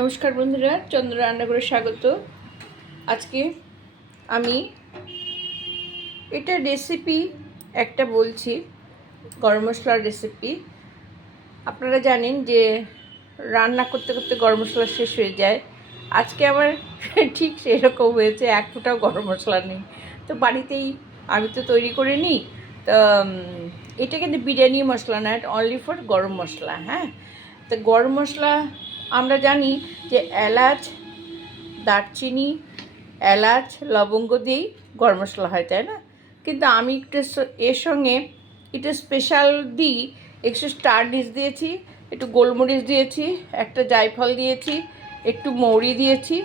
নমস্কার বন্ধুরা, চন্দ্র রান্নাঘরে স্বাগত। আজকে আমি এটা রেসিপি একটা বলছি, গরম মশলার রেসিপি আপনারা জানেন যে রান্না করতে করতে গরম মশলা শেষ হয়ে যায়। আজকে আমার ঠিক সেরকম হয়েছে, এক ফোঁটাও গরম মশলা নেই। তো বাড়িতেই আমি তো তৈরি করে নিই। তো এটা কিন্তু বিরিয়ানি মশলা না অনলি ফর গরম মশলা হ্যাঁ? তো গরম মশলা আমরা জানি যে এলাচ, দারচিনি, এলাচ, লবঙ্গ দিয়েই গরম মশলা হয়, তাই না? কিন্তু আমি একটু এর সঙ্গে একটু স্পেশাল দিই, একটু স্টার ডিশ দিয়েছি, একটু গোলমরিচ দিয়েছি, একটা জায়ফল দিয়েছি, একটু মৌরি দিয়েছি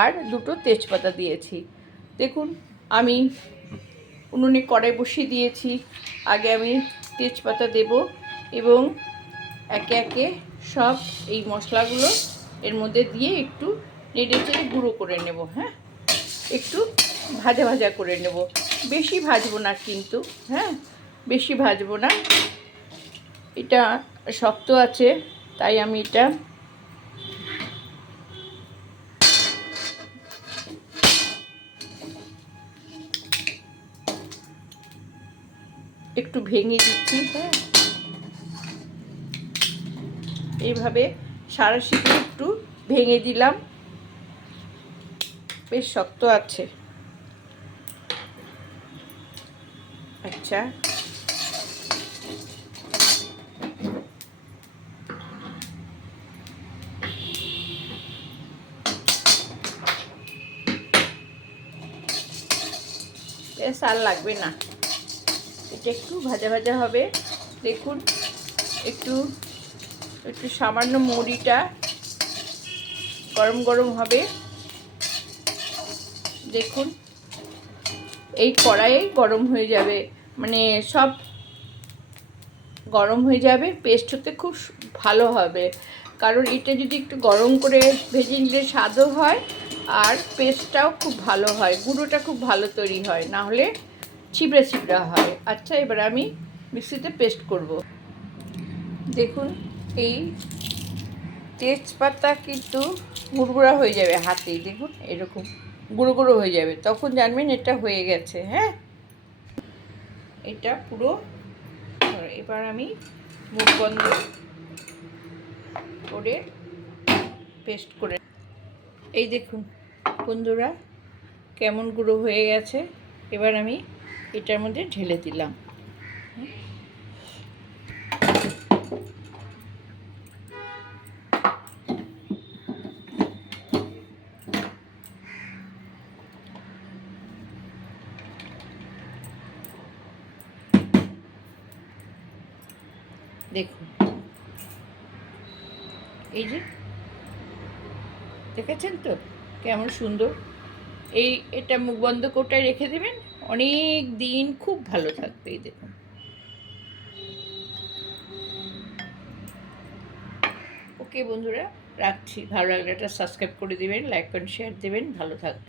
আর দুটো তেজপাতা দিয়েছি। দেখুন, আমি উনুনে কড়াই বসিয়ে দিয়েছি, আগে আমি তেজপাতা দেব এবং একে একে সব এই মশলাগুলো এর মধ্যে দিয়ে একটু নেড়ে চেড়ে গুঁড়ো করে নেব হ্যাঁ? একটু ভাজা ভাজা করে নেব। বেশি ভাজবো না কিন্তু হ্যাঁ? বেশি ভাজবো না। এটা শক্ত আছে, তাই আমি এটা একটু ভেঙে দিচ্ছি হ্যাঁ? এইভাবে সারা শিখে একটু ভেঙে দিলাম। বেশ শক্ত আছে। আচ্ছা। বেশ আর লাগবে না। এটা একটু ভাজা ভাজা হবে। দেখুন, একটু একটু সামান্য মুড়িটা গরম গরম হবে। দেখুন, এই কড়াইয়ে গরম হয়ে যাবে। মানে সব গরম হয়ে যাবে পেস্ট হতে খুব ভালো হবে। কারণ এটা যদি একটু গরম করে ভেজে নিলে স্বাদও হয় আর পেস্টটাও খুব ভালো হয়। গুঁড়োটা খুব ভালো তৈরি হয়, না হলে ছিবড়া ছিবড়া হয়। আচ্ছা এবার আমি মিক্সিতে পেস্ট করব। দেখুন এই তেজপাতা কিন্তু গুঁড়গুড়া হয়ে যাবে হাতেই দেখুন, এরকম গুঁড়ো গুঁড়ো হয়ে যাবে। তখন জানবেন এটা হয়ে গেছে হ্যাঁ? এটা পুরো, এবার আমি মুখ বন্ধ করে পেস্ট করে এই দেখুন, বন্ধুরা, কেমন গুঁড়ো হয়ে গেছে। এবার আমি এটার মধ্যে ঢেলে দিলাম। দেখুন। এই যে, দেখেছেন তো? কেমন সুন্দর। এই, এটা মুখ বন্ধ কোটায় রেখে দেবেন। অনেক দিন খুব ভালো থাকবে এই দেখুন। ওকে বন্ধুরা, রাখছি। ভালো লাগলে একটা সাবস্ক্রাইব করে দেবেন লাইক করেন শেয়ার দেবেন। ভালো থাকবে